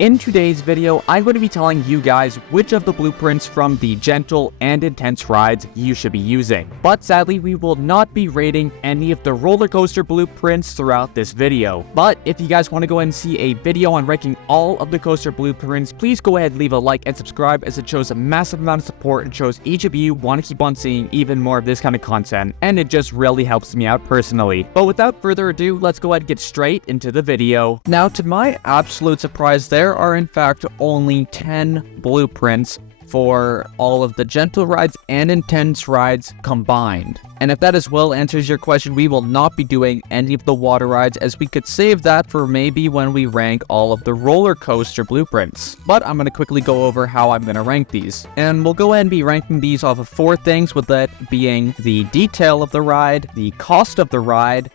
In today's video, I'm going to be telling you guys which of the blueprints from the gentle and intense rides you should be using. But sadly, we will not be rating any of the roller coaster blueprints throughout this video. But if you guys want to go ahead and see a video on ranking all of the coaster blueprints, please go ahead, leave a like and subscribe, as it shows a massive amount of support and shows each of you want to keep on seeing even more of this kind of content, and it just really helps me out personally. But without further ado, let's go ahead and get straight into the video. Now, to my absolute surprise, there are in fact only 10 blueprints for all of the gentle rides and intense rides combined. And if that as well answers your question, we will not be doing any of the water rides, as we could save that for maybe when we rank all of the roller coaster blueprints. But I'm going to quickly go over how I'm going to rank these. And we'll go ahead and be ranking these off of 4 things, with that being the detail of the ride, the cost of the ride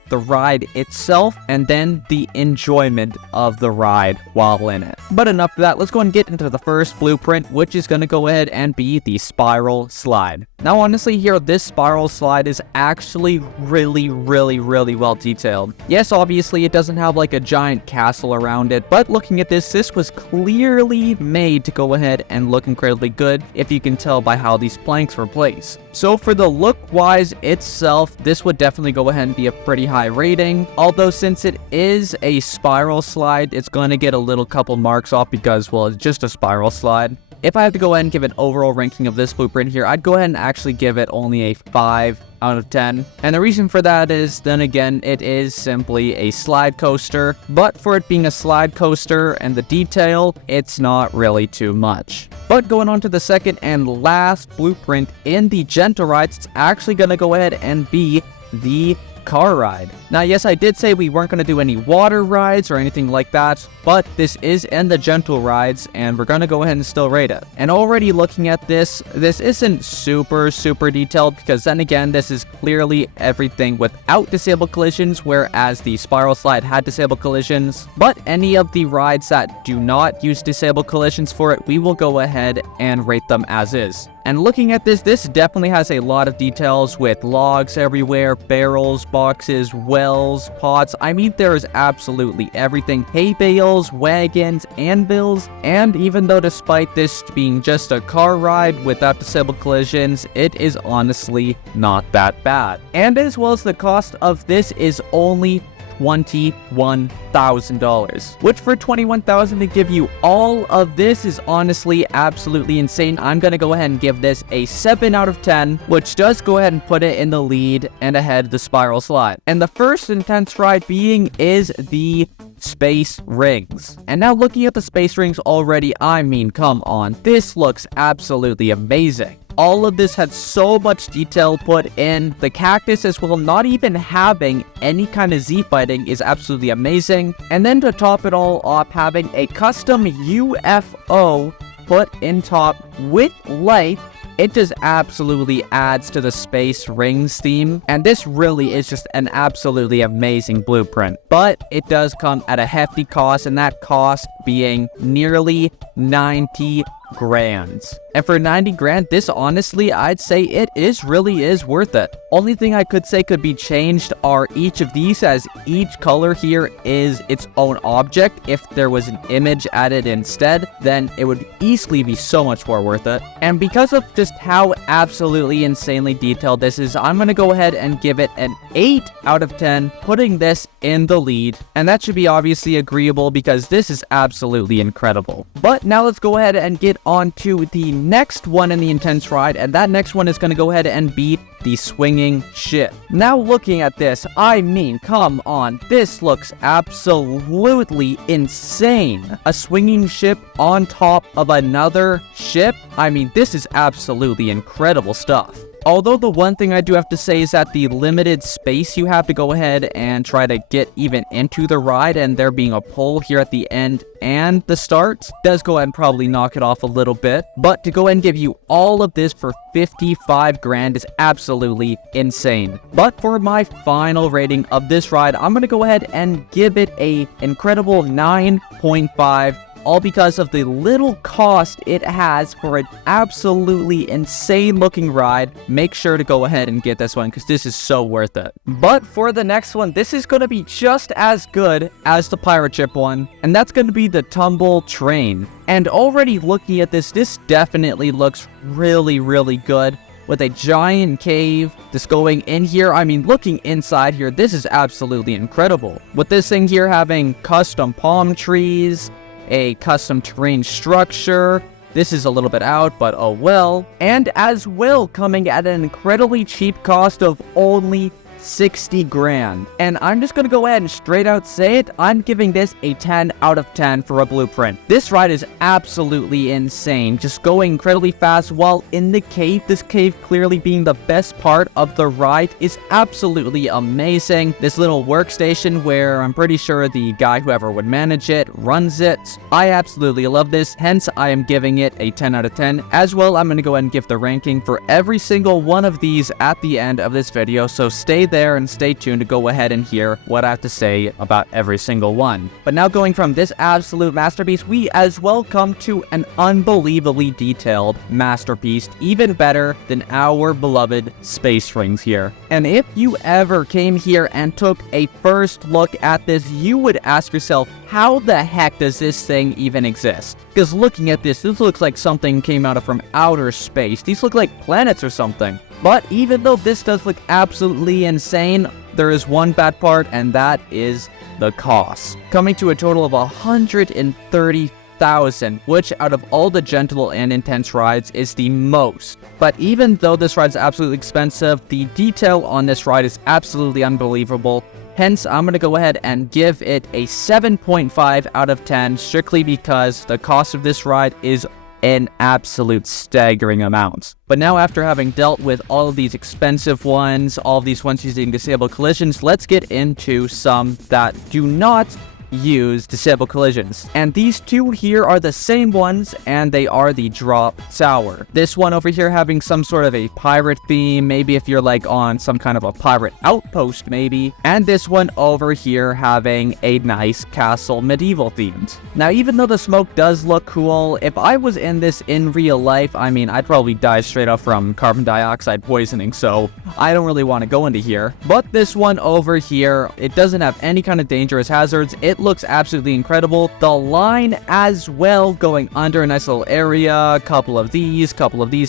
itself, and then the enjoyment of the ride while in it. But enough of that, let's go ahead and get into the first blueprint, which is going to go ahead and be the spiral slide. Now honestly here, this spiral slide is actually really well detailed. Yes, obviously it doesn't have like a giant castle around it, but looking at this was clearly made to go ahead and look incredibly good, if you can tell by how these planks were placed. So for the look wise itself, this would definitely go ahead and be a pretty high rating, although since it is a spiral slide, it's going to get a little couple marks off because, well, it's just a spiral slide. If I have to go ahead and give an overall ranking of this blueprint here, I'd go ahead and actually give it only a 5 out of 10. And the reason for that is, then again, it is simply a slide coaster, but for it being a slide coaster and the detail, it's not really too much. But going on to the second and last blueprint in the gentle rides, it's actually going to go ahead and be the car ride. Now yes, I did say we weren't going to do any water rides or anything like that, but this is in the gentle rides and we're going to go ahead and still rate it. And already looking at this isn't super detailed, because then again, this is clearly everything without disabled collisions, whereas the spiral slide had disabled collisions. But any of the rides that do not use disabled collisions for it, we will go ahead and rate them as is. And looking at this definitely has a lot of details with logs everywhere, barrels, boxes, wells, pots. I mean, there is absolutely everything. Hay bales, wagons, anvils, and even though despite this being just a car ride without disabled collisions, it is honestly not that bad. And as well as the cost of this is only $21,000, which for $21,000 to give you all of this is honestly absolutely insane. I'm gonna go ahead and give this a 7 out of 10, which does go ahead and put it in the lead and ahead of the spiral slide. And the first intense ride is the space rings. And now looking at the space rings already, I mean, come on, this looks absolutely amazing. All of this had so much detail put in. The cactus as well, not even having any kind of Z fighting, is absolutely amazing. And then to top it all off, having a custom UFO put in top with light, it just absolutely adds to the space rings theme. And this really is just an absolutely amazing blueprint. But it does come at a hefty cost, and that cost being nearly 90 grand. And for 90 grand, this honestly, I'd say it really is worth it. Only thing I could say could be changed are each of these, as each color here is its own object. If there was an image added instead, then it would easily be so much more worth it. And because of just how absolutely insanely detailed this is, I'm going to go ahead and give it an 8 out of 10, putting this in the lead. And that should be obviously agreeable, because this is absolutely incredible. But now let's go ahead and get on to the next one in the intense ride, and that next one is going to go ahead and be the swinging ship. Now looking at this, I mean, come on, this looks absolutely insane. A swinging ship on top of another ship? I mean, this is absolutely incredible stuff. Although the one thing I do have to say is that the limited space you have to go ahead and try to get even into the ride, and there being a pole here at the end and the start, does go ahead and probably knock it off a little bit. But to go ahead and give you all of this for 55 grand is absolutely insane. But for my final rating of this ride, I'm going to go ahead and give it a incredible 9.5 all because of the little cost it has for an absolutely insane looking ride. Make sure to go ahead and get this one because this is so worth it. But for the next one, this is going to be just as good as the pirate ship one, and that's going to be the Tumble Train. And already looking at this definitely looks really, really good. With a giant cave just going in here. I mean, looking inside here, this is absolutely incredible. With this thing here having custom palm trees, a custom terrain structure. This is a little bit out, but oh well. And as well, coming at an incredibly cheap cost of only 60 grand. And I'm just gonna go ahead and straight out say it, I'm giving this a 10 out of 10 for a blueprint. This ride is absolutely insane, just going incredibly fast while in the cave. This cave clearly being the best part of the ride is absolutely amazing. This little workstation where I'm pretty sure the guy, whoever would manage it, runs it. I absolutely love this, hence I am giving it a 10 out of 10. As well, I'm gonna go ahead and give the ranking for every single one of these at the end of this video, so stay there and stay tuned to go ahead and hear what I have to say about every single one. But now going from this absolute masterpiece, we as well come to an unbelievably detailed masterpiece, even better than our beloved space rings here. And if you ever came here and took a first look at this, you would ask yourself, how the heck does this thing even exist? Because looking at this looks like something came out of from outer space. These look like planets or something. But even though this does look absolutely insane, there is one bad part, and that is the cost. Coming to a total of 130,000, which out of all the gentle and intense rides is the most. But even though this ride is absolutely expensive, the detail on this ride is absolutely unbelievable. Hence, I'm going to go ahead and give it a 7.5 out of 10, strictly because the cost of this ride is an absolute staggering amount. But now, after having dealt with all of these expensive ones, all of these ones using disabled collisions, let's get into some that do not use disable collisions. And these two here are the same ones, and they are the drop tower. This one over here having some sort of a pirate theme, maybe if you're like on some kind of a pirate outpost maybe. And this one over here having a nice castle medieval themed. Now, even though the smoke does look cool, if I was in this in real life, I mean, I'd probably die straight up from carbon dioxide poisoning, so I don't really want to go into here. But this one over here, it doesn't have any kind of dangerous hazards. It looks absolutely incredible. The line as well, going under a nice little area, a couple of these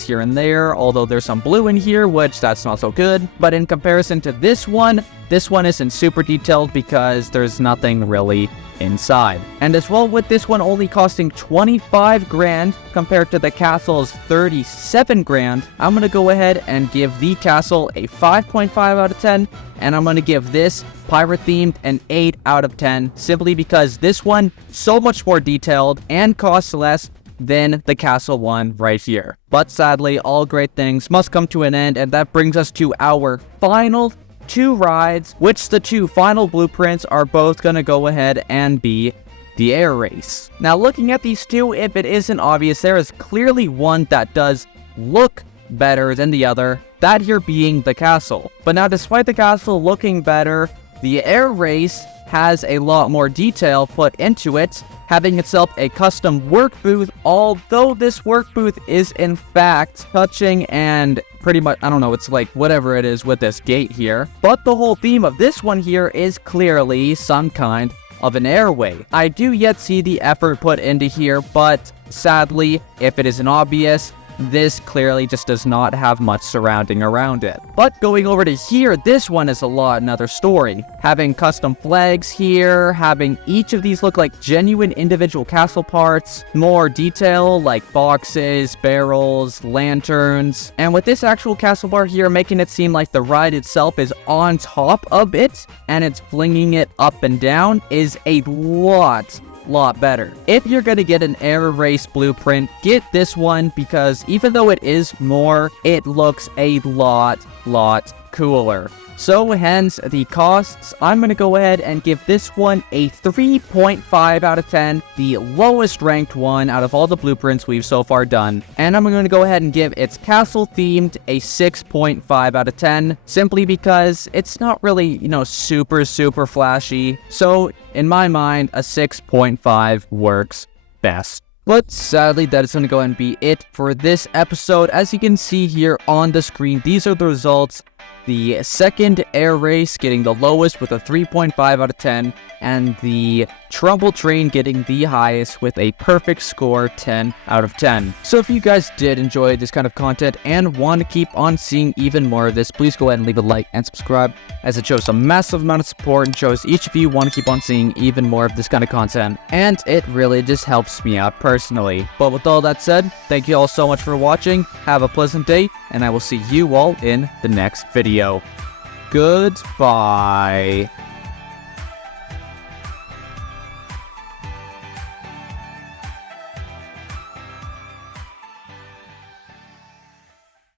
here and there, although there's some blue in here, which that's not so good. But in comparison to this one isn't super detailed because there's nothing really inside. And as well, with this one only costing 25 grand compared to the castle's 37 grand, I'm gonna go ahead and give the castle a 5.5 out of 10, and I'm gonna give this pirate themed an 8 out of 10, simply because this one so much more detailed and costs less than the castle one right here. But sadly, all great things must come to an end, and that brings us to our final two rides, which the two final blueprints are both gonna go ahead and be the air race. Now, looking at these two, if it isn't obvious, there is clearly one that does look better than the other, that here being the castle. But now, despite the castle looking better, the air race has a lot more detail put into it, having itself a custom work booth, although this work booth is in fact touching and pretty much, I don't know, it's like whatever it is with this gate here. But the whole theme of this one here is clearly some kind of an airway. I do yet see the effort put into here, but sadly, if it isn't obvious, this clearly just does not have much surrounding around it. But going over to here, this one is a lot another story. Having custom flags here, having each of these look like genuine individual castle parts, more detail like boxes, barrels, lanterns, and with this actual castle bar here making it seem like the ride itself is on top of it and it's flinging it up and down is a lot better. If you're gonna get an air race blueprint, get this one, because even though it is more, it looks a lot cooler. So hence the costs, I'm gonna go ahead and give this one a 3.5 out of 10, the lowest ranked one out of all the blueprints we've so far done. And I'm gonna go ahead and give its castle themed a 6.5 out of 10, simply because it's not really, you know, super flashy. So in my mind, a 6.5 works best. But sadly, that is going to go ahead and be it for this episode. As you can see here on the screen, these are the results. The second air race getting the lowest with a 3.5 out of 10, and the Tumble Train getting the highest with a perfect score, 10 out of 10. So if you guys did enjoy this kind of content and want to keep on seeing even more of this, please go ahead and leave a like and subscribe, as it shows a massive amount of support and shows each of you want to keep on seeing even more of this kind of content, and it really just helps me out personally. But with all that said, thank you all so much for watching, have a pleasant day, and I will see you all in the next video. Goodbye.